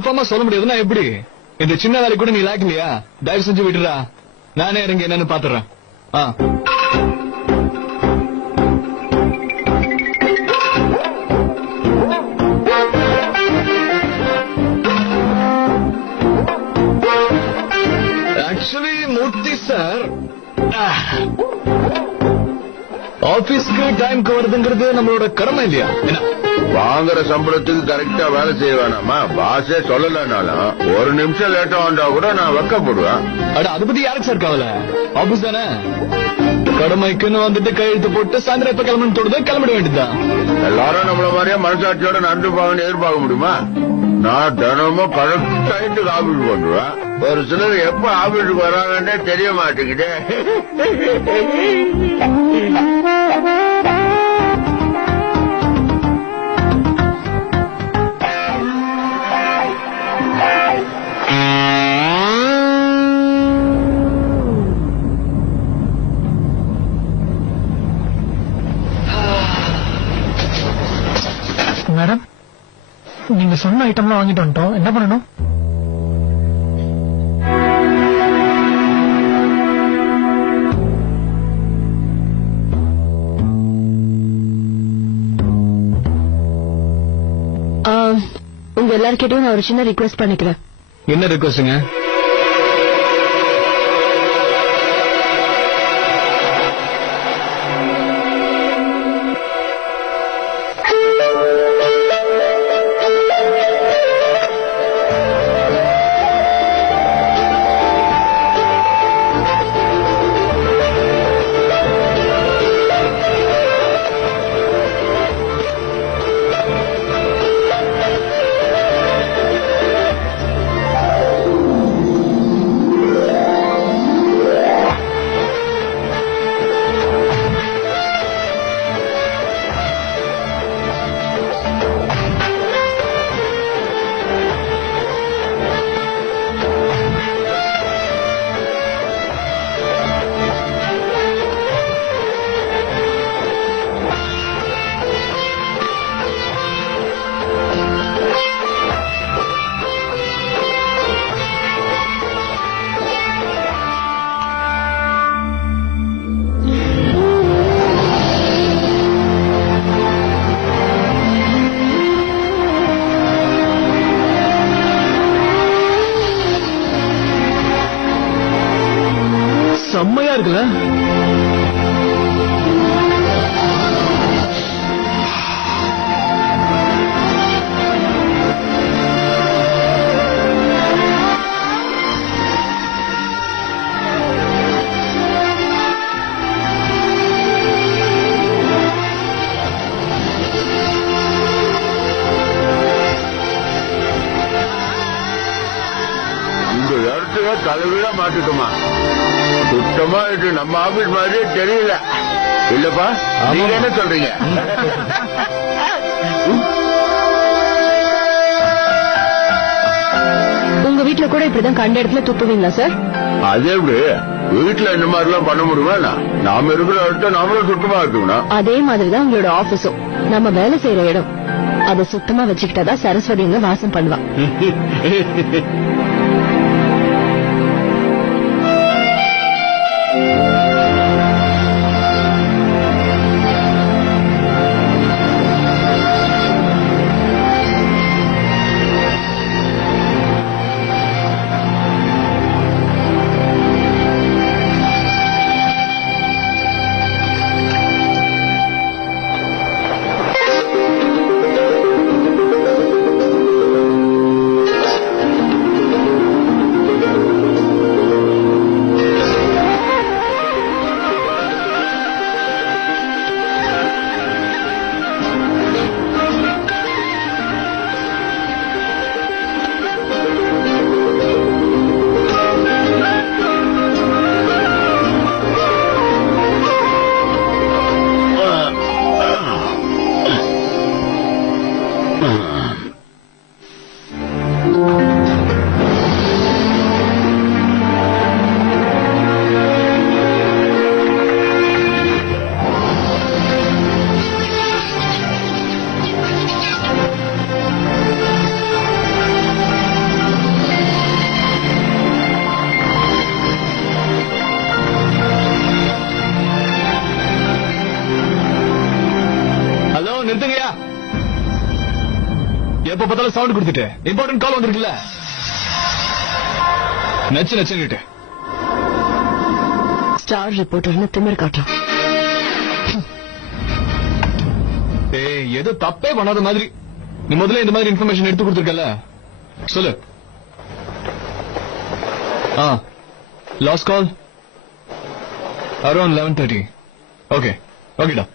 கன்ஃபார்மா சொல்ல முடியாதுன்னா எப்படி? இந்த சின்ன வேலை கூட நீ லாக்கலையா? தயவு செஞ்சு விட்டுறா, நானே இறங்கி என்னன்னு பாத்துறேன். ஆக்சுவலி மூர்த்தி சார், ஆபீஸ்க்கு டைம்க்கு வருதுங்கிறது நம்மளோட கடமை இல்லையா? என்ன வாங்குற சம்பளத்துக்கு கரெக்டா வேலை செய்ய வேணாமா? பாஸே சொல்லலனாலும் ஒரு நிமிஷம் லேட்டா வந்தா கூட நான் வெக்கப்படுவேன். அதை பத்தி யாருக்கு சார் கவலை? ஆபீஸ் தானே, கடமைக்குன்னு வந்துட்டு கையெழுத்து போட்டு சாயந்தரம் எப்ப கிளம்பணும் தோடுதோ கிளம்பிட வேண்டியதுதான். எல்லாரும் நம்மள மாதிரியே மனசாட்சியோட நன்றி பாவனை எதிர்பார்க்க முடியுமா? நான் தினமும் கரெக்ட் டைத்துக்கு ஆபீஸ் பண்ணுவேன். ஒரு சிலர் எப்ப ஆபீஸுக்கு வராங்கன்னே தெரிய மாட்டேங்குது. மேடம், நீங்க சொன்ன ஐட்டம்லாம் வாங்கிட்டு வந்துட்டோம். என்ன பண்ணணும்? உங்க எல்லார்கிட்டயும் நான் ஒரு சின்ன ரிக்வெஸ்ட் பண்ணிக்கிறேன். என்ன ரிக்வெஸ்டுங்க? செம்மையா இருக்குல்ல? இந்த இடத்துல தலைவீழ மாட்டுக்குமா? சுத்தமா இது நம்ம ஆபீஸ் மாதிரியே தெரியல. இல்லப்பா, நீங்க என்ன சொல்றீங்க? உங்க வீட்டுல கூட இப்படிதான் கண்ட இடத்துல துப்புவீங்களா சார்? அது எப்படி? வீட்டுல இந்த மாதிரி எல்லாம் பண்ண முடியுமா? நாம இருக்கிற இடத்த நாமளும் சுத்தமா இருக்கணும். அதே மாதிரிதான் உங்களோட ஆபீஸும். நம்ம வேலை செய்யற இடம், அதை சுத்தமா வச்சுக்கிட்டாதான் சரஸ்வதி அங்க வாசம் பண்ணுவா. பார்த்தாலும் சவுண்ட் கொடுத்துட்டு இம்பார்ட்டன்ட் கால் வந்திருக்குல்ல, நச்சு ஸ்டார் ரிப்போர்ட்டர்னு திமிர் காட்டுறான். ஏதோ தப்பே பண்ணாத மாதிரி நீ முதல்ல இந்த மாதிரி இன்ஃபர்மேஷன் எடுத்து கொடுத்துருக்கல, சொல்லு. Last call around 11:30. ஓகே ஓகேடா.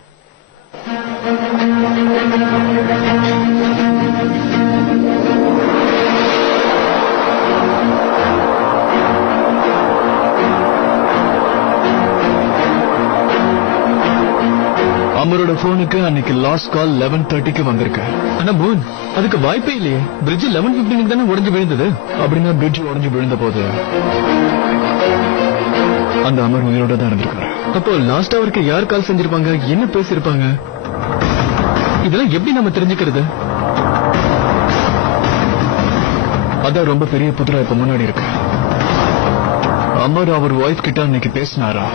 அமரோட போனுக்கு அன்னைக்கு லாஸ்ட் கால் 11:30 வந்திருக்கு. ஆனா மூன் அதுக்கு வாய்ப்பே இல்லையே. பிரிட்ஜ் 11:15 தானே உடைஞ்சு விழுந்தது. அப்படின்னா பிரிட்ஜ் உடைஞ்சு விழுந்த போது அந்த அமர் உயிரோட தான் இருந்திருக்காரு. அப்போ லாஸ்ட் அவருக்கு யார் கால் செஞ்சிருப்பாங்க, என்ன பேசிருப்பாங்க, இதெல்லாம் எப்படி நம்ம தெரிஞ்சுக்கிறது? அதான் ரொம்ப பெரிய புதிரா இப்ப முன்னாடி இருக்கு. அமர் அவர் ஒய்ஃப் கிட்ட அன்னைக்கு பேசினாரா,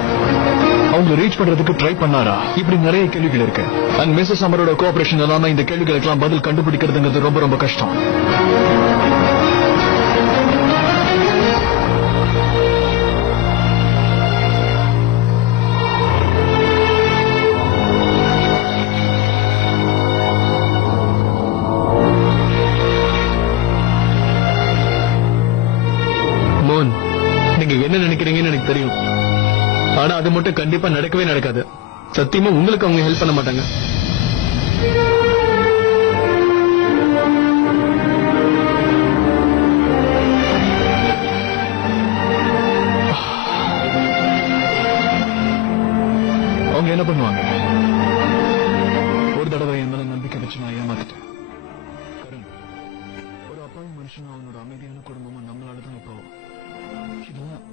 அவங்க ரீச் பண்றதுக்கு ட்ரை பண்ணாரா, இப்படி நிறைய கேள்விகள் இருக்கு. அண்ட் மிஸ்ஸஸ் அமரோட கோஆபரேஷன் இல்லாம இந்த கேள்விகளுக்கெல்லாம் பதில் கண்டுபிடிக்கிறதுங்கிறது ரொம்ப ரொம்ப கஷ்டம். மோன், நீங்க என்ன நினைக்கிறீங்கன்னு எனக்கு தெரியும். ஆனா அது மட்டும் கண்டிப்பா நடக்கவே நடக்காது. சத்தியமா உங்களுக்கு அவங்க ஹெல்ப் பண்ண மாட்டாங்க. அவங்க என்ன பண்ணுவாங்க? ஒரு தடவை என் மேல நம்பிக்கை வச்சு நான் ஏமாத்திட்டேன். ஒரு அப்பாவி மனுஷனும் அவனோட அமைதியான குடும்பமும் நம்மளாலதான் இப்போ இதெல்லாம்.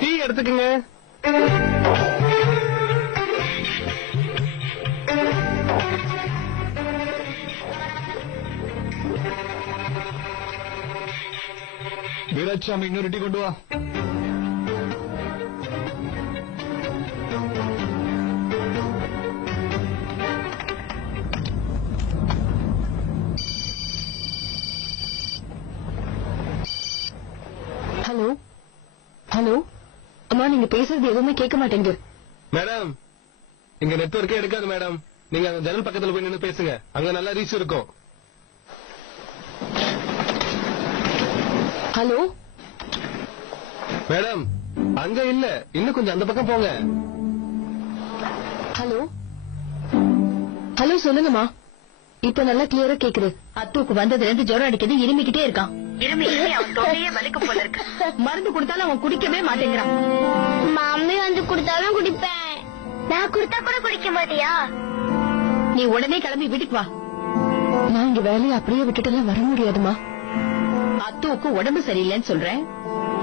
டீ எடுத்துக்கங்க. வீராசாமி இன்னொரு டீ கொண்டு வா. ஹலோ ஹலோ அம்மா, நீங்க பேசுறது எதுவுமே கேட்க மாட்டேங்குது. மேடம், இங்க நெட்வொர்க்கே எடுக்காது மேடம். நீங்க அந்த ஜன்னல் பக்கத்துல போய் நின்னு பேசுங்க, அங்க நல்லா ரீச் இருக்கும். ஹலோ மேடம், அங்க இல்ல, இன்னும் கொஞ்சம் அந்த பக்கம் போங்க. ஹலோ ஹலோ சொல்லுங்கம்மா. இப்ப நல்லா கிளியரா கேக்குது. அத்துக்கு வந்ததுல இருந்து ஜுரம் அடிக்குது, இருமிக்கிட்டே இருக்கான். இருமி அவன் தொண்டையே வலிக்க போல இருக்கு. மருந்து கொடுத்தாலும் அவன் குடிக்கவே மாட்டேங்கிறான். மம்மி வந்து கொடுத்தாலும் குடிப்பேன். நான் கொடுத்தா கூட குடிக்க மாட்டியா? நீ உடனே கிளம்பி வீட்டுக்கு வா. நான் இங்க வேலையை அப்படியே விட்டுட்டு வர முடியாதுமா. அத்துவுக்கு உடம்பு சரியில்லைன்னு சொல்றேன்.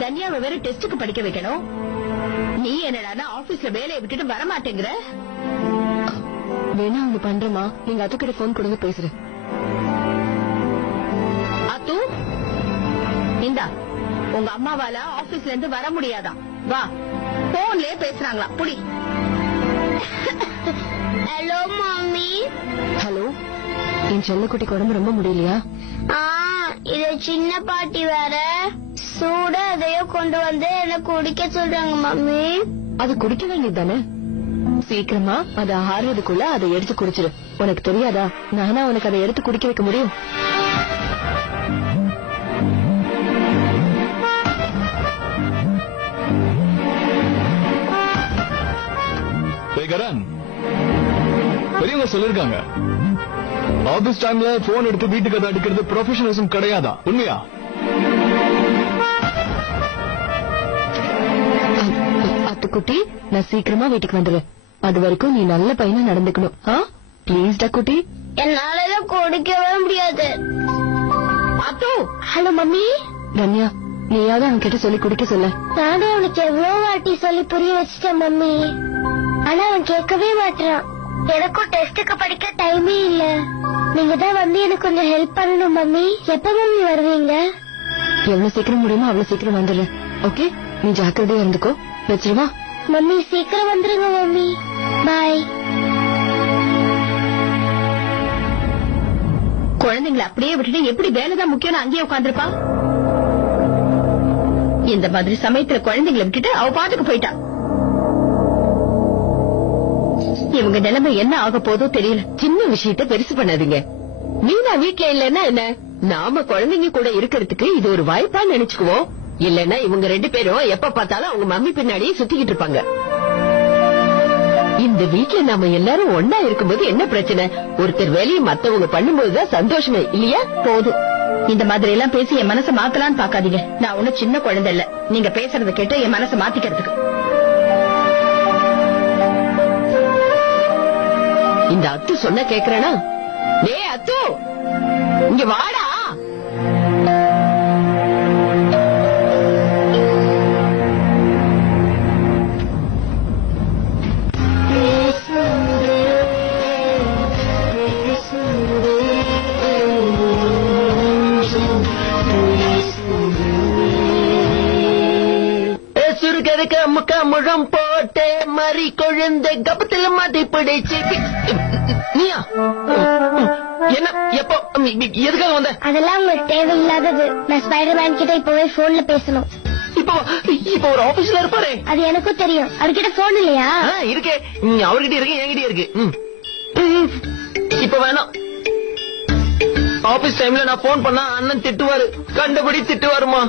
தனியாவை வேற டெஸ்டுக்கு படிக்க வைக்கணும். நீ என்னடா ஆபீஸ்ல வேலையை விட்டுட்டு வர மாட்டேங்கிற? வேணா ஒண்ணு பண்றமா, நீங்க அத்துக்கிட்ட போன் கொடுங்க, பேசுறேன். அத்து, இந்தா உங்க அம்மாவால ஆபீஸ்ல இருந்து வர முடியாதான். வா, போன்லயே பேசுறாங்களா, புடி. Hello mummy. ஹலோ, என் செல்லக்குட்டிக்கு உடம்பு ரொம்ப முடியலையா? இது சின்ன பாட்டி வேற சூட அதையோ கொண்டு வந்து என்ன குடிக்க சொல்றாங்க மம்மி. அது குடிக்க வேண்டியது தானே? சீக்கிரமா அதை ஆறுறதுக்குள்ள அதை எடுத்து குடிச்சிரு. உனக்கு தெரியாதா, நானா உனக்கு அதை எடுத்து குடிக்க வைக்க முடியும்? பெரியவங்க சொல்லிருக்காங்க, ஆபீஸ் டைம்ல போன் எடுத்து வீட்டுக்கு அதை அடிக்கிறது ப்ரொஃபஷனலிசம் கிடையாதா? உண்மையா? அத்துக்குட்டி, நான் சீக்கிரமா வீட்டுக்கு வந்துடுவேன். அது வரைக்கும் நீ நல்ல பையனா நடந்துக்கணும். பிளீஸ் டா குட்டி. என்னால குடிக்கவே முடியாது. அத்து. Hello mummy. ரம்யா, நீயாவது அவன் கிட்ட சொல்லி குடிக்க சொல்ல. நானும் அவனுக்கு எவ்வளவு வாட்டி சொல்லி புரிய வச்சுட்டேன் மம்மி. ஆனா அவன் கேட்கவே மாட்டான். எனக்கும் டெஸ்டுக்கு படிக்க டைமே இல்ல. நீங்க தான் வந்து எனக்கு கொஞ்சம் ஹெல்ப் பண்ணணும் மம்மி. எப்ப மம்மி வருவீங்க? எவ்வளவு சீக்கிரம் முடியுமோ அவ்வளவு சீக்கிரம் வந்துடு. ஓகே, நீ ஜாக்கிரதையா இருந்துக்கோ. வச்சிருவா. மம்மி சீக்கிரம் வந்துருங்க மம்மி. பாய். குழந்தைங்களை அப்படியே விட்டுட்டு எப்படி வேலைதான் முக்கியம் அங்கேயே உட்காந்துருப்பா. இந்த மாதிரி சமயத்துல குழந்தைங்களை விட்டுட்டு அவ பாட்டுக்கு போயிட்டா. இவங்க நிலைமை என்ன ஆக போதோ தெரியல. சின்ன விஷயத்த பெருசு பண்ணாதீங்க. மீனா வீட்ல இல்லன்னா என்ன, நாம குழந்தைங்க கூட இருக்கிறதுக்கு இது ஒரு வாய்ப்பா நினைச்சுக்குவோம். இல்லன்னா இவங்க 2 பேரும் எப்ப பார்த்தாலும் அவங்க மம்மி பின்னாடியே சுத்திக்கிட்டு இருப்பாங்க. இந்த வீட்ல நாம எல்லாரும் ஒன்னா இருக்கும்போது என்ன பிரச்சனை? ஒருத்தர் வேலையை மத்தவங்க பண்ணும்போதுதான் சந்தோஷமே இல்லையா? போதும், இந்த மாதிரி எல்லாம் பேசி என் மனசை மாத்தலான்னு பாக்காதீங்க. நான் ஒன்னும் சின்ன குழந்தை இல்ல நீங்க பேசுறத கேட்டு என் மனசை மாத்திக்கிறதுக்கு. இந்த அத்து சொன்ன கேக்குறேனா? டேய் அத்து, இங்க வாடா. சுருக்கதுக்கு முக்கா முழம் போட்டு மறி கொழுந்த கபத்துல மாட்டி பிடிச்சு. நீயா என்ன எப்போ எதுக்காக வந்த? அதெல்லாம் உங்களுக்கு தேவையில்லாதது. நான் ஸ்பைடர்மேன் கிட்ட இப்பவே போன்ல பேசணும். இப்போ ஒரு ஆபீஸ்ல இருப்பாரு. அது எனக்கும் தெரியும். அவர்கிட்ட போன் இல்லையா? இருக்கே, அவர்கிட்ட இருக்கு, என்கிட்ட இருக்கு. இப்ப வேணாம். ஆபீஸ் டைம்ல நான் போன் பண்ணா அண்ணன் திட்டுவாரு, கண்டபடி திட்டுவாருமா.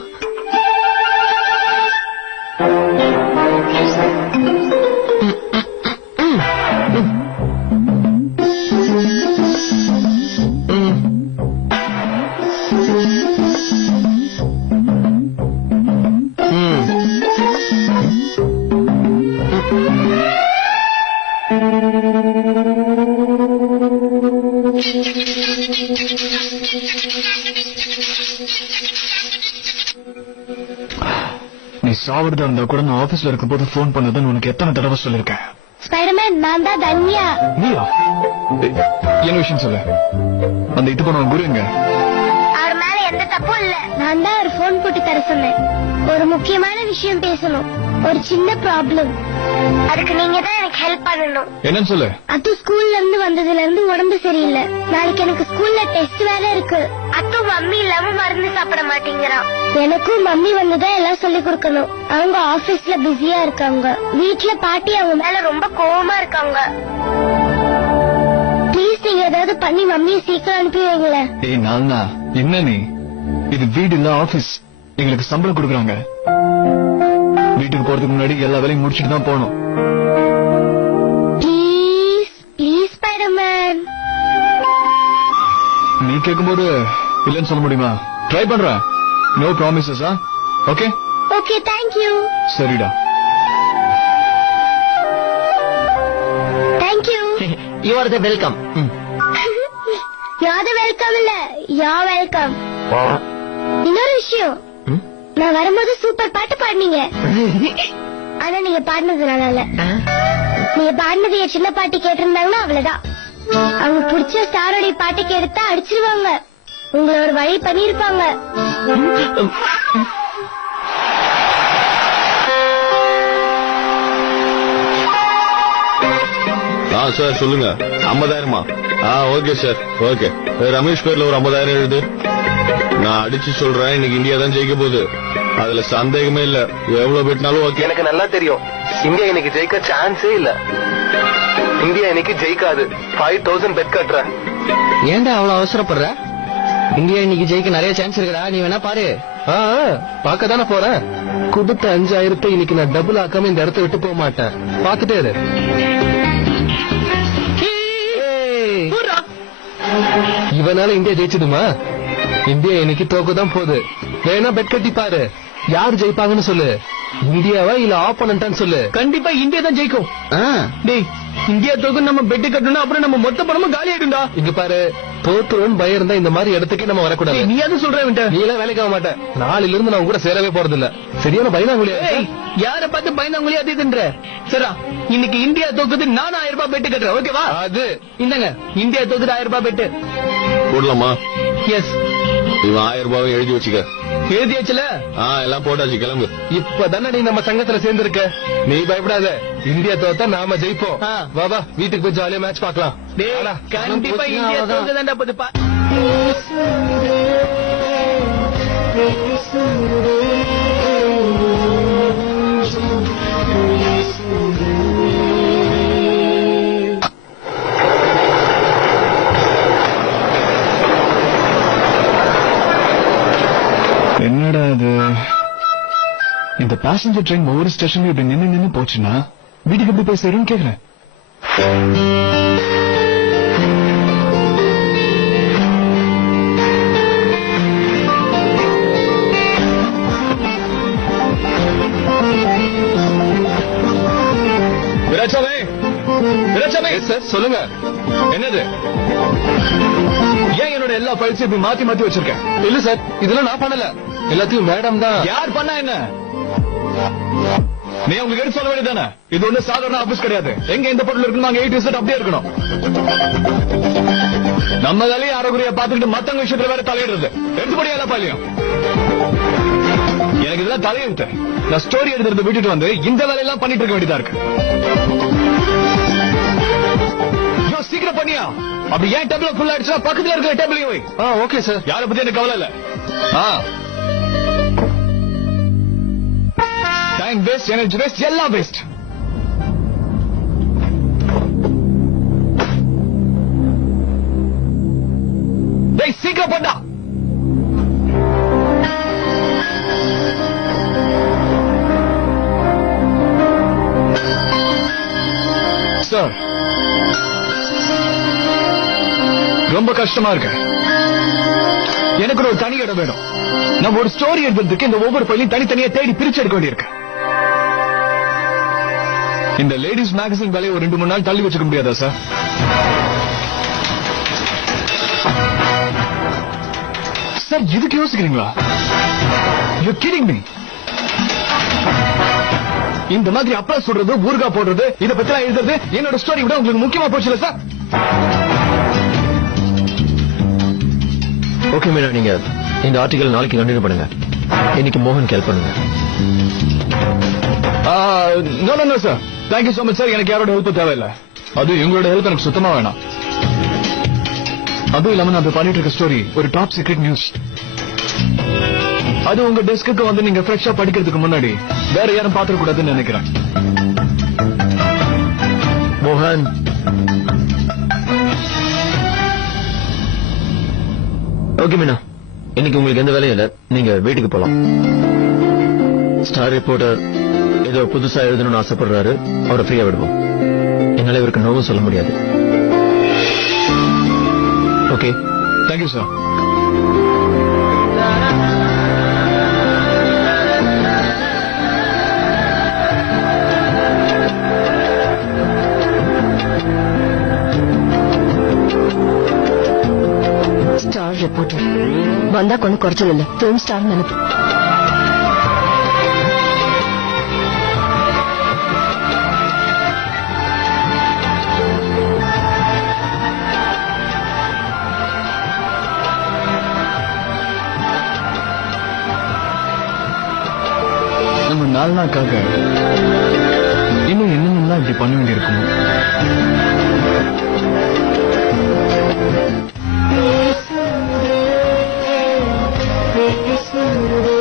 நீ சாவறதா இருந்தா கூட நான் ஆபீஸ்ல இருக்கும் போது போன் பண்ணதுன்னு உனக்கு எத்தனை தடவை சொல்லிருக்கேன். ஸ்பைடர்மேன் நான் தான் தன்யா. நீயா? என்ன விஷயம் சொல்லு. அந்த இது பண்ண குரு எங்க? அவர் மேல எந்த தப்பும் இல்ல. நான் தான் ஒரு போன் போட்டு தர சொன்னேன். ஒரு முக்கியமான விஷயம் பேசணும். ஒரு சின்ன ப்ராப்ளம். அதுக்கு நீங்க தான் எனக்கு ஹெல்ப் பண்ணணும். என்னன்னு சொல்லு. அத்து ஸ்கூல்ல இருந்து வந்ததுல இருந்து உடம்பு சரியில்லை. நாளைக்கு எனக்கு ஸ்கூல்ல டெஸ்ட் வேற இருக்கு. அத்து மம்மி இல்லாம மருந்து சாப்பிட மாட்டேங்கிறான். எனக்கும் மம்மி வந்துதான் எல்லாம் சொல்லி கொடுக்கணும். அவங்க ஆபீஸ்ல பிஸியா இருக்காங்க. வீட்டுல பாட்டி அவங்க மேல ரொம்ப கோவமா இருக்காங்க. ப்ளீஸ் நீங்க ஏதாவது பண்ணி மம்மியை சீக்கிரம் அனுப்பி வைங்களேன். ஏய் நானா, என்ன நீ? இது வீடு இல்ல ஆபீஸ். எங்களுக்கு சம்பளம் கொடுக்குறாங்க. வீட்டுக்கு போறதுக்கு முன்னாடி எல்லா வேலையும் முடிச்சிட்டு தான் போகணும். Please please Spiderman. நீ கேட்கும்போது இல்லன்னு சொல்ல முடியுமா? ட்ரை பண்றேன். No promises. Okay okay, thank you. சரிடா. Thank you. You are the welcome. Ya the welcome இல்ல, யா வெல்கம். இன்னொரு விஷயம், நான் வரும்போது சூப்பர் பாட்டு பாடினீங்க. ஆனா நீங்க பாடினது நல்லா இல்ல. நீங்க பாடினது என் சின்ன பாட்டி கேட்டிருந்தாங்கன்னா அவ்வளவுதான். அவங்க பிடிச்ச ஸ்டாரோடைய பாட்டு கேட்டா அடிச்சிருவாங்க. உங்களை ஒரு வழி பண்ணிருப்பாங்க. சார் சொல்லுங்க. 50,000மா? Okay sir, okay. ரமேஷ் பேர்ல ஒரு 50,000 எழுது. நான் அடிச்சு சொல்றேன், இன்னைக்கு இந்தியா தான் ஜெயிக்க போகுது. அதுல சந்தேகமே இல்ல. எவ்வளவு பெட்டினாலும் ஓகே. எனக்கு நல்லா தெரியும் இந்தியா இன்னைக்கு ஜெயிக்க சான்ஸே இல்ல. இந்தியா இன்னைக்கு ஜெயிக்காது. 5,000 பெட் கட்டுறேன். ஏன்டா அவ்வளவு அவசரப்படுற? இந்தியா இன்னைக்கு ஜெயிக்க நிறைய சான்ஸ் இருக்குடா. நீ வேணா பாரு. பாக்க தானே போறேன். கொடுத்த 5,000 இன்னைக்கு நான் டபுள் ஆக்காம இந்த இடத்த விட்டு போக மாட்டேன். பாத்துட்டே இரு. இவனால இந்தியா ஜெயிச்சிடுமா? இந்தியா இன்னைக்கு தோக்கதான் போகுது. வேணா பெட் கட்டி பாரு. யார் ஜெயிப்பாங்கன்னு சொல்லு. இந்தியாவா இல்ல ஆப்போனன்ட்டான்னு சொல்லு. கண்டிப்பா இந்தியா தான் ஜெயிக்கும். டேய், இந்தியா தோக்கும் நம்ம பெட் கட்டணும். அப்புறம் நம்ம மொத்த பணமும் காலி ஆயிடும்டா. இங்க பாரு, தோத்துவன் பயம் இருந்தா இந்த மாதிரி இடத்துக்கே நம்ம வரக்கூடாது. நீ எது சொல்ற? நீ எல்லாம் வேலைக்கு ஆக மாட்டேன். நாளில இருந்து நான் கூட சேரவே போறது இல்ல. சரியான பயந்தாங்குழியா? யார பார்த்து பயந்தாங்குழியா அதுன்ற? சரா, இன்னைக்கு இந்தியா தோக்குது, நான் 1000 ரூபாய் பெட்டு கட்டுறேன். ஓகேவா? அது இந்தாங்க, இந்தியா தோக்குது 1000 ரூபாய் பெட்டு. போடலாமா? எஸ். இவன் 1000 ரூபாய் எழுதி வச்சுக்க. எழுதியாச்சுல? எல்லாம் போட்டாச்சு, கிளம்பு. இப்பதானே நீ நம்ம சங்கத்துல சேர்ந்திருக்க. நீ பயப்படாத. இந்தியா தோத்தா நாம ஜெயிப்போம். வா வா, வீட்டுக்கு போய் ஜாலியா மேட்ச் பாக்கலாம். கண்டிப்பா இந்தியா தோக்குதான்டா போதுப்பா. என்னடா இது? இந்த பேசஞ்சர் ட்ரெயின் ஒவ்வொரு ஸ்டேஷன்லயும் இப்படி நின்னு போச்சுன்னா வீட்டுக்கு எப்படி போய் சேரும்னு கேக்குறேன். சொல்லுங்க. என்னது? ஏன் என்னோட எல்லா ஃபைல்ஸையும் இப்படி மாத்தி மாத்தி வச்சிருக்கேன்? இல்ல சார், இதெல்லாம் நான் பண்ணல. எல்லாத்தையும் மேடம் தான். யார் பண்ணா என்ன? நீ உங்களுக்கு எடுத்து சொல்ல வேண்டியதானே? இது ஒண்ணு சாதாரண ஆபீஸ் கிடையாது. எங்க எந்த பொருள் இருக்கணும் அங்க 8% அப்படியே இருக்கணும். நம்ம வேலையை அறகுறையா பாத்துக்கிட்டு மத்தவங்க விஷயத்துல வேற தலையிடுறது எடுத்துபடியா எல்லா பாலையும். எனக்கு இதெல்லாம் தலையெழுத்து. நான் ஸ்டோரி எடுத்துட்டு விட்டுட்டு வந்து இந்த வேலையெல்லாம் பண்ணிட்டு இருக்க வேண்டியதா இருக்கு. சீக்கிரம் பண்ணியா? அப்படி ஏன் டேபிள் ஃபுல் ஆயிடுச்சா பக்கத்துல இருக்கிற டேபிளையும் வை. Okay sir. யாரை பத்தி எனக்கு கவலை இல்ல. டைம் வேஸ்ட், எனர்ஜி வேஸ்ட், எல்லாம் வேஸ்ட். சீக்கிரம் பண்ணா. சார், ரொம்ப கஷ்டமா இருக்கு. எனக்கு ஒரு தனி இடம் வேணும். நம்ம ஒரு ஸ்டோரி எடுக்கிறதுக்கு இந்த ஒவ்வொரு பையிலையும் தனித்தனியா தேடி பிரிச்சு எடுக்க வேண்டியிருக்கு. இந்த லேடிஸ் மேகசின் வேலையை ஒரு 2-3 நாள் தள்ளி வச்சுக்க முடியாதா சார்? சார், இதுக்கு யோசிக்கிறீங்களா? You're kidding me. இந்த மாதிரி அப்பா சொல்றது, ஊர்கா போடுறது, இத பத்தி எழுதுறது என்னோட ஸ்டோரி விட உங்களுக்கு முக்கியமா போச்சுல சார்? ஓகே மீனா, நீங்க இந்த ஆர்டிகல் நாளைக்கு கண்டினியூ பண்ணுங்க. இன்னைக்கு மோகன் ஹெல்ப் பண்ணுங்க. No sir, thank you so much sir. எனக்கு யாரோட ஹெல்ப் தேவையில்லை. அது எங்களோட ஹெல்ப் எனக்கு சுத்தமா வேணாம். அதுவும் இல்லாம நான் பண்ணிட்டு இருக்க ஸ்டோரி ஒரு டாப் சீக்ரெட் நியூஸ். அது உங்க டெஸ்க்கு வந்து நீங்க ஃப்ரெஷ்ஷா படிக்கிறதுக்கு முன்னாடி வேற யாரும் பாத்துக்க கூடாதுன்னு நினைக்கிறேன். மோகன், ஓகே மீனா, இன்னைக்கு உங்களுக்கு எந்த வேலையும் இல்ல. நீங்க வீட்டுக்கு போலாம். ஸ்டார் ரிப்போர்ட்டர் ஏதோ புதுசா எழுதணும்னு ஆசைப்படுறாரு. அவரை ஃப்ரீயா விடுவோம். என்னால இவருக்கு நோவும் சொல்ல முடியாது. Okay, thank you sir. Star reporter வந்தா கொண்டு குறைச்சல் இல்ல. பிலிம் ஸ்டார் நினைப்பு. நம்ம 4 நாளுக்காக இன்னும் என்னென்னலாம் இப்படி பண்ண வேண்டியிருக்குமோ. Yes,